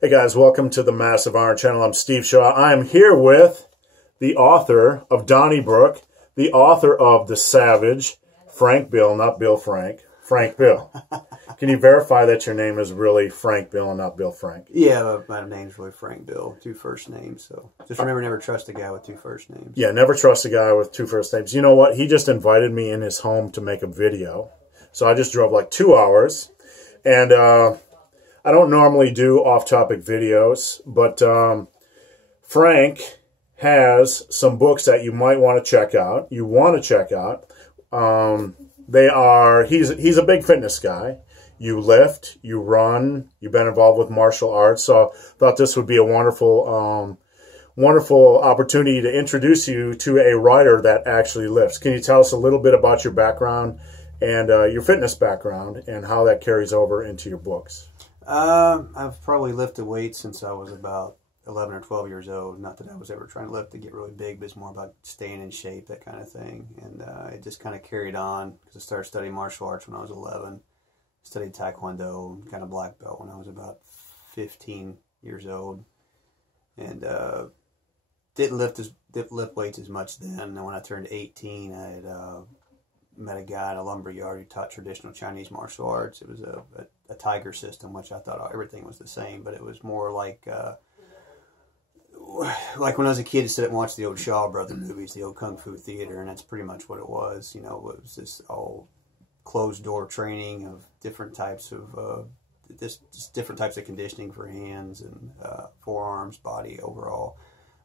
Hey guys, welcome to the Massive Iron Channel. I'm Steve Shaw. I am here with the author of Donnybrook, the author of The Savage, Frank Bill, not Bill Frank, Frank Bill. Can you verify that your name is really Frank Bill and not Bill Frank? Yeah, my name's really Frank Bill, two first names. So just remember, never trust a guy with two first names. Yeah, never trust a guy with two first names. You know what? He just invited me in his home to make a video. So I just drove like 2 hours. And I don't normally do off-topic videos, but Frank has some books that you might want to check out. You want to check out. He's a big fitness guy. You lift, you run, you've been involved with martial arts. So I thought this would be a wonderful opportunity to introduce you to a writer that actually lifts. Can you tell us a little bit about your background and your fitness background and how that carries over into your books? I've probably lifted weights since I was about 11 or 12 years old. Not that I was ever trying to lift to get really big, but it's more about staying in shape, that kind of thing. And it just kind of carried on because I started studying martial arts when I was 11. Studied Taekwondo, kind of black belt when I was about 15 years old. And didn't lift weights as much then. And when I turned 18, I had met a guy in a lumber yard who taught traditional Chinese martial arts. It was a tiger system, which I thought everything was the same, but it was more like when I was a kid, I sit and watch the old Shaw Brother movies, the old Kung Fu theater, and that's pretty much what it was. You know, it was this all closed door training of different types of just different types of conditioning for hands and forearms, body overall.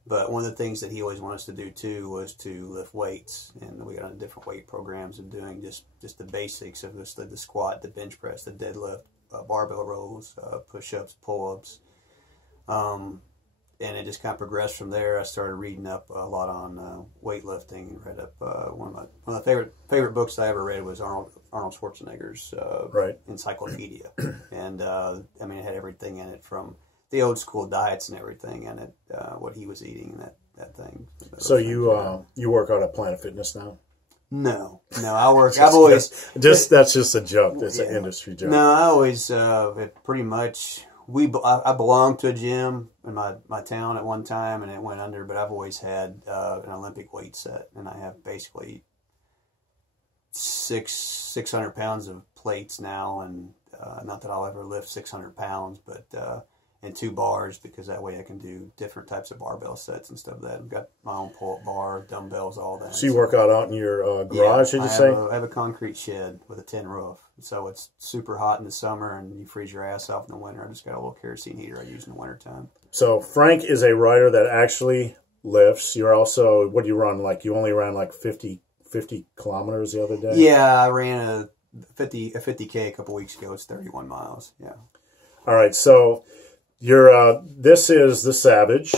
But one of the things that he always wanted us to do too was to lift weights, and we got on different weight programs of doing just the basics of the squat, the bench press, the deadlift, barbell rows, push-ups, pull-ups, and it just kind of progressed from there. I started reading up a lot on weightlifting. Read up one of the favorite books I ever read was Arnold Schwarzenegger's Encyclopedia, and I mean it had everything in it from the old school diets and everything in it, what he was eating, that thing. So you work out at Planet Fitness now? No, I work. I've always that's just a joke. It's an industry joke. No, I always pretty much I belonged to a gym in my town at one time, and it went under. But I've always had an Olympic weight set, and I have basically 600 pounds of plates now, and not that I'll ever lift 600 pounds, but and 2 bars, because that way I can do different types of barbell sets and stuff. That I've got my own pull-up bar, dumbbells, all that. So you work out in your garage, did you say? I have a concrete shed with a tin roof, so it's super hot in the summer and you freeze your ass off in the winter. I just got a little kerosene heater I use in the wintertime. So Frank is a writer that actually lifts. You're also, what do you run? Like you only ran like 50 kilometers the other day? Yeah, I ran a 50K a couple weeks ago. It's 31 miles. Yeah. All right. So this is The Savage.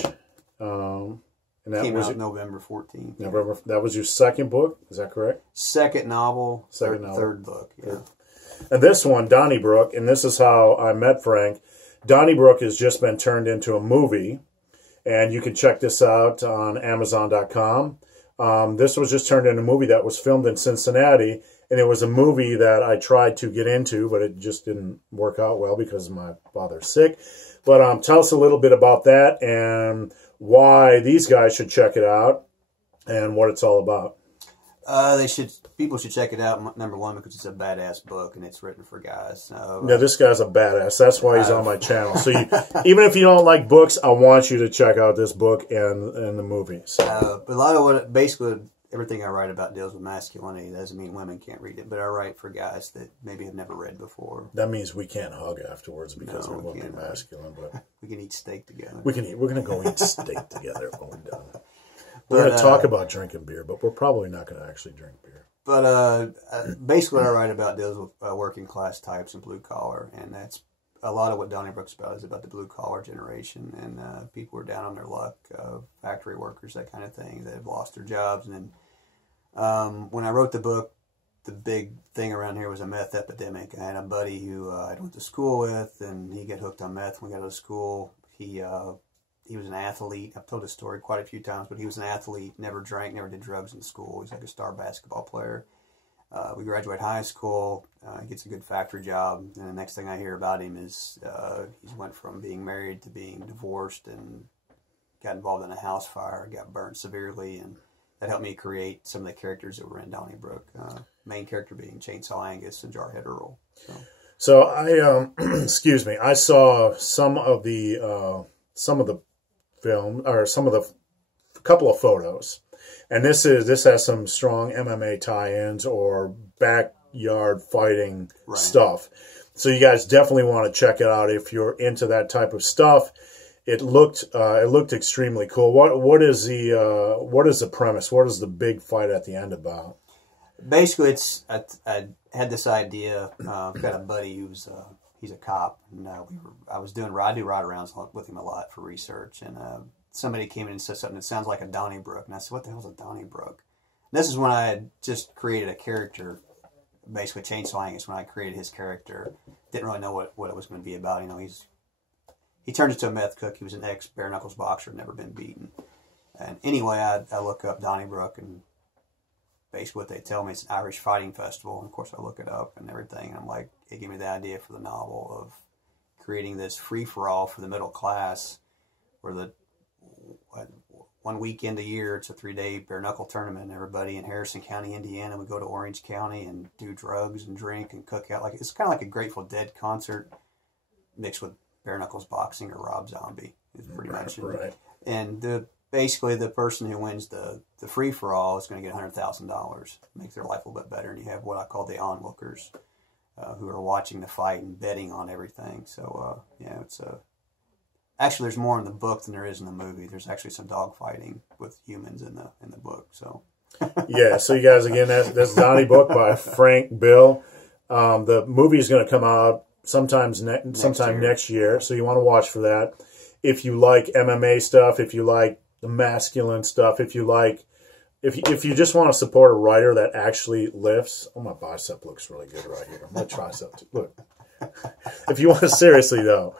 And that came out November 14th. November. That was your second book. Is that correct? Second novel. Third book. Yeah. And this one, Donnybrook, and this is how I met Frank. Donnybrook has just been turned into a movie, and you can check this out on Amazon.com. This was just turned into a movie that was filmed in Cincinnati, and it was a movie that I tried to get into, but it just didn't work out well because my father's sick. But tell us a little bit about that and why these guys should check it out and what it's all about. People should check it out, number one, because it's a badass book and it's written for guys. Yeah, this guy's a badass. That's why he's on my channel. So even if you don't like books, I want you to check out this book and the movies. But a lot of basically everything I write about deals with masculinity. That doesn't mean women can't read it, but I write for guys that maybe have never read bore. That means we can't hug afterwards because we're looking masculine. But we can eat steak together. We're going to go eat steak together when we're done. We're going to talk about drinking beer, but we're probably not going to actually drink beer. But basically what I write about deals with working class types and blue collar, and that's a lot of what Donnybrook's about, is about the blue collar generation, and people who are down on their luck, factory workers, that kind of thing, that have lost their jobs. And when I wrote the book, the big thing around here was a meth epidemic. I had a buddy who I went to school with, and he got hooked on meth when we got out of school. He was an athlete. I've told this story quite a few times, but he was an athlete, never drank, never did drugs in school. He was like a star basketball player. We graduate high school. He gets a good factory job, and the next thing I hear about him is he went from being married to being divorced and got involved in a house fire, got burnt severely, and that helped me create some of the characters that were in Donnybrook. Main character being Chainsaw Angus and Jarhead Earl. So I, excuse me, I saw some of the film, or some of the couple of photos, and this has some strong MMA tie-ins or backyard fighting stuff. So you guys definitely want to check it out if you're into that type of stuff. It looked extremely cool. What is the premise? What is the big fight at the end about? Basically, I had this idea. I've got a buddy who's he's a cop, and I do ride-arounds with him a lot for research. And somebody came in and said something that sounds like a Donnybrook, and I said, "What the hell's a Donnybrook?" And this is when I had just created a character, basically Chainsaw Angus. When I created his character, didn't really know what it was going to be about. You know, he turned into a meth cook. He was an ex-bare knuckles boxer, never been beaten. And anyway, I look up Donnybrook, and basically what they tell me, it's an Irish fighting festival. And of course, I look it up and everything, and I'm like, it gave me the idea for the novel of creating this free-for-all for the middle class, where one weekend a year, it's a 3-day bare knuckle tournament, and everybody in Harrison County, Indiana, would go to Orange County and do drugs and drink and cook out. Like, it's kind of like a Grateful Dead concert mixed with bare knuckles boxing or Rob Zombie is pretty much it. Right. And basically the person who wins the free for all is going to get $100,000, make their life a little bit better. And you have what I call the onlookers, who are watching the fight and betting on everything. So yeah, it's actually there's more in the book than there is in the movie. There's actually some dog fighting with humans in the book. So yeah, so you guys, again, that's Donnybrook by Frank Bill. The movie is going to come out sometime next year, so you want to watch for that. If you like MMA stuff, if you like the masculine stuff, if you just want to support a writer that actually lifts. Oh, my bicep looks really good right here. My tricep too. Look. If you want to, seriously though,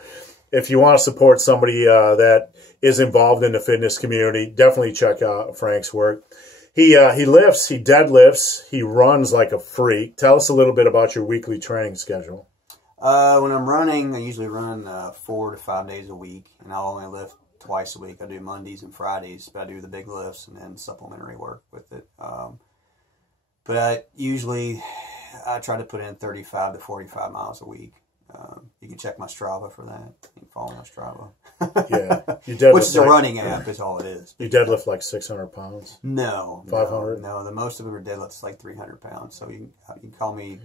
if you want to support somebody that is involved in the fitness community, definitely check out Frank's work. He lifts, he deadlifts, he runs like a freak. Tell us a little bit about your weekly training schedule. When I'm running, I usually run 4 to 5 days a week, and I'll only lift twice a week. I do Mondays and Fridays, but I do the big lifts and then supplementary work with it. But I try to put in 35 to 45 miles a week. You can check my Strava for that. You can follow my Strava. Yeah, you deadlift, which is a running app, is all it is. You deadlift like 600 pounds? No. 500? No, the most of them are deadlifts like 300 pounds. So you can call me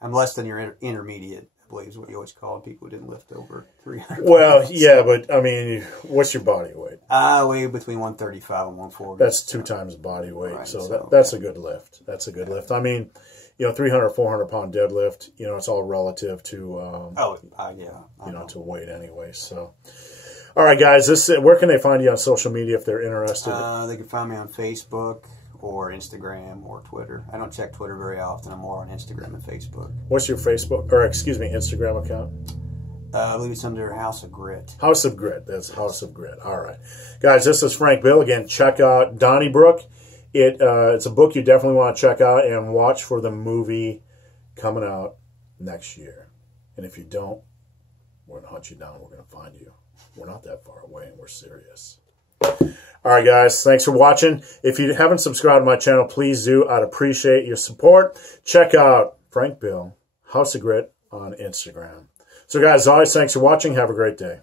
I'm less than your intermediate, I believe is what you always called people who didn't lift over 300 pounds. Well, yeah, but I mean, what's your body weight? I weigh between 135 and 140. That's 2 times body weight, right, so that's a good lift. That's a good lift. I mean, 300, 400 pound deadlift, it's all relative to, to weight anyway. So, all right, guys, where can they find you on social media if they're interested? They can find me on Facebook or Instagram or Twitter. I don't check Twitter very often. I'm more on Instagram and Facebook. What's your Instagram account? I believe it's under House of Grit. House of Grit. That's House of Grit. All right. Guys, this is Frank Bill. Again, check out Donnybrook. It's a book you definitely want to check out, and watch for the movie coming out next year. And if you don't, we're going to hunt you down. We're going to find you. We're not that far away, and we're serious. All right, guys. Thanks for watching. If you haven't subscribed to my channel, please do. I'd appreciate your support. Check out Frank Bill, House of Grit on Instagram. So, guys, as always, thanks for watching. Have a great day.